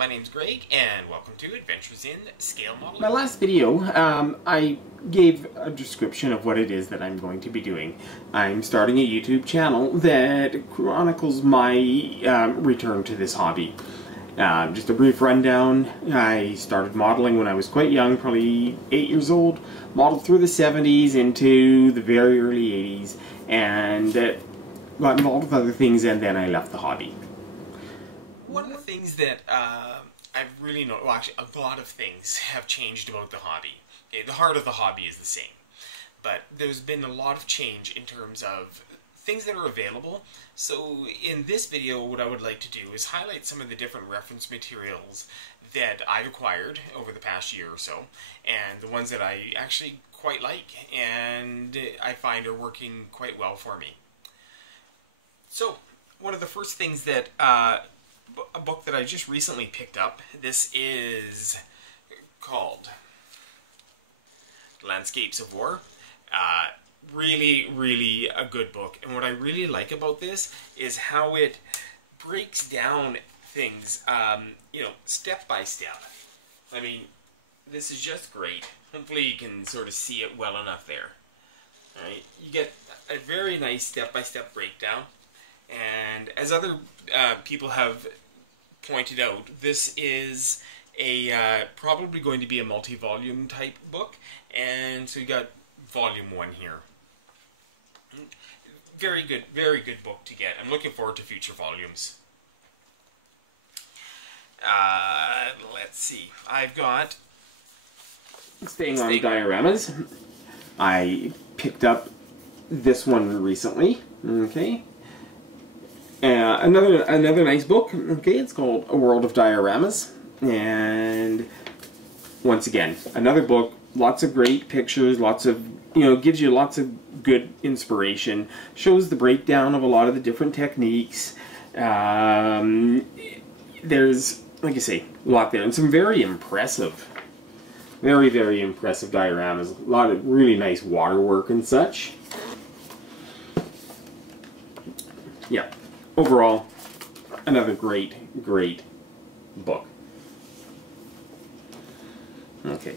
my name's Greg, and welcome to Adventures in Scale Modeling. My last video, I gave a description of what it is that I'm going to be doing. I'm starting a YouTube channel that chronicles my return to this hobby. Just a brief rundown. I started modeling when I was quite young, probably 8 years old. Modeled through the 70s into the very early 80s, and got involved with other things, and then I left the hobby. One of the things that I've really noticed, well actually a lot of things have changed about the hobby. Okay, the heart of the hobby is the same, but there's been a lot of change in terms of things that are available. So in this video, what I would like to do is highlight some of the different reference materials that I've acquired over the past year or so, and the ones that I actually quite like and I find are working quite well for me. So one of the first things that a book that I just recently picked up. This is called Landscapes of War. Really a good book. And what I really like about this is how it breaks down things, you know, step by step. I mean, this is just great. Hopefully you can sort of see it well enough there. Alright, you get a very nice step-by-step breakdown. And as other people have pointed out, this is a probably going to be a multi-volume type book, and so you got volume 1 here. Very good book to get. I'm looking forward to future volumes. Let's see. I've got... Staying on dioramas, I picked up this one recently. Okay. Another nice book. Okay, it's called A World of Dioramas, and once again, another book. Lots of great pictures. Lots of, you know, gives you lots of good inspiration. Shows the breakdown of a lot of the different techniques. There's, like I say, a lot there, and some very impressive, very impressive dioramas. A lot of really nice waterwork and such. Yeah. Overall, another great book. Okay.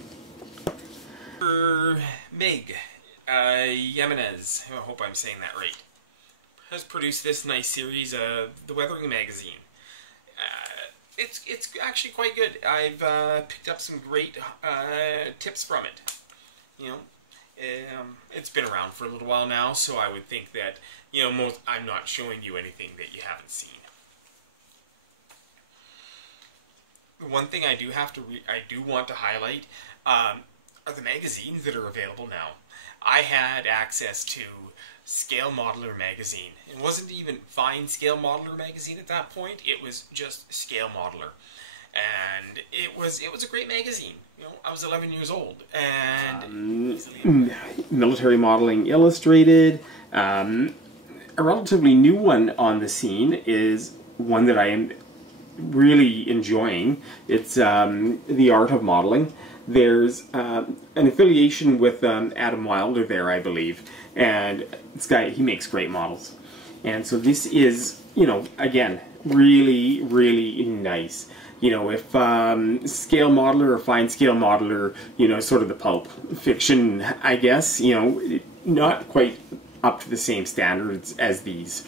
Meg Jimenez, I hope I'm saying that right, has produced this nice series, The Weathering Magazine. It's actually quite good. I've picked up some great tips from it. You know, it's been around for a little while now, so I would think that, you know, I'm not showing you anything that you haven't seen. One thing I do want to highlight are the magazines that are available now. I had access to Scale Modeler magazine. It wasn't even Fine Scale Modeler magazine at that point. It was just Scale Modeler. And it was a great magazine. You know, I was 11 years old, and Military Modeling Illustrated. A relatively new one on the scene is one that I am really enjoying. It's The Art of Modeling. There's an affiliation with Adam Wilder there, I believe, and this guy, he makes great models. And so this is, you know, again, really nice. You know, if Scale Modeler or Fine Scale Modeler, you know, sort of the pulp fiction, I guess, you know, not quite up to the same standards as these.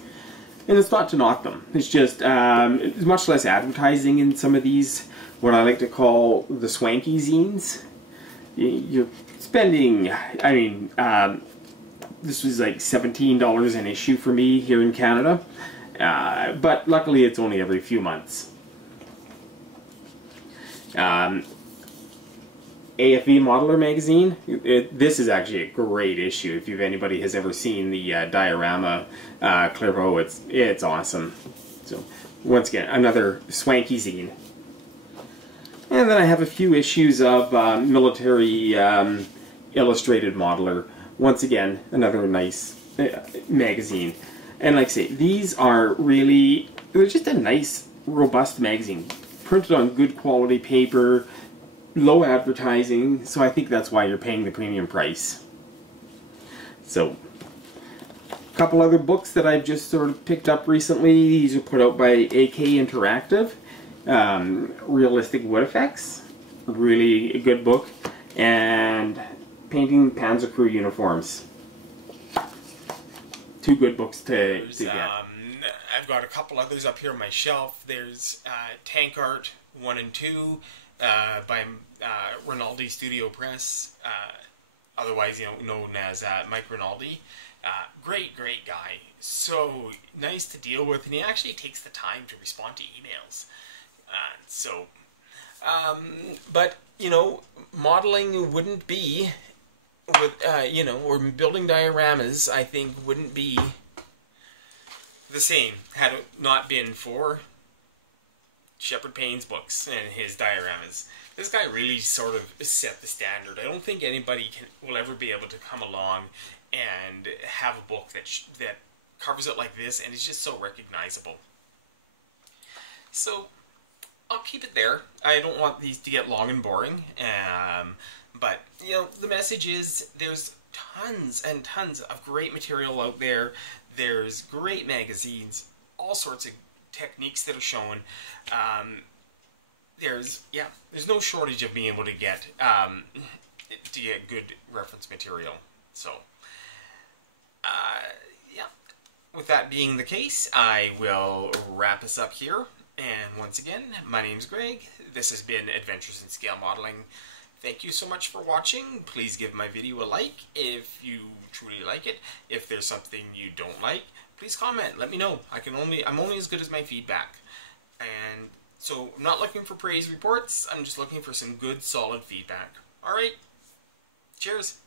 And it's not to knock them. It's just there's much less advertising in some of these, what I like to call the swanky zines. You're spending, I mean, this was like $17 an issue for me here in Canada, but luckily it's only every few months. AFV Modeler magazine. This is actually a great issue. If anybody has ever seen the diorama Clairvaux, it's awesome. So once again, another swanky zine. And then I have a few issues of Military Illustrated Modeler. Once again, another nice magazine. And like I say, these are really, they're just a nice, robust magazine. Printed on good quality paper, low advertising, so I think that's why you're paying the premium price. So, a couple other books that I've just sort of picked up recently. These are put out by AK Interactive, Realistic Wood Effects, really a good book, and Painting Panzer Crew Uniforms. Two good books to get. I've got a couple others up here on my shelf. There's Tank Art 1 and 2 by Rinaldi Studio Press, otherwise known as Mike Rinaldi. Great guy. So nice to deal with, and he actually takes the time to respond to emails. But modeling wouldn't be with or building dioramas. I think wouldn't be the same had it not been for Shepard Payne's books and his dioramas. This guy really sort of set the standard. I don't think anybody will ever be able to come along and have a book that covers it like this, and it's just so recognizable. So I'll keep it there. I don't want these to get long and boring. But the message is there's tons and tons of great material out there. There's great magazines, all sorts of techniques that are shown. There's no shortage of being able to get good reference material. So with that being the case, I will wrap us up here. And once again, my name's Greg. This has been Adventures in Scale Modeling. Thank you so much for watching. Please give my video a like if you truly like it. If there's something you don't like, please comment. Let me know. I'm only as good as my feedback. And so I'm not looking for praise reports. I'm just looking for some good, solid feedback. All right. Cheers.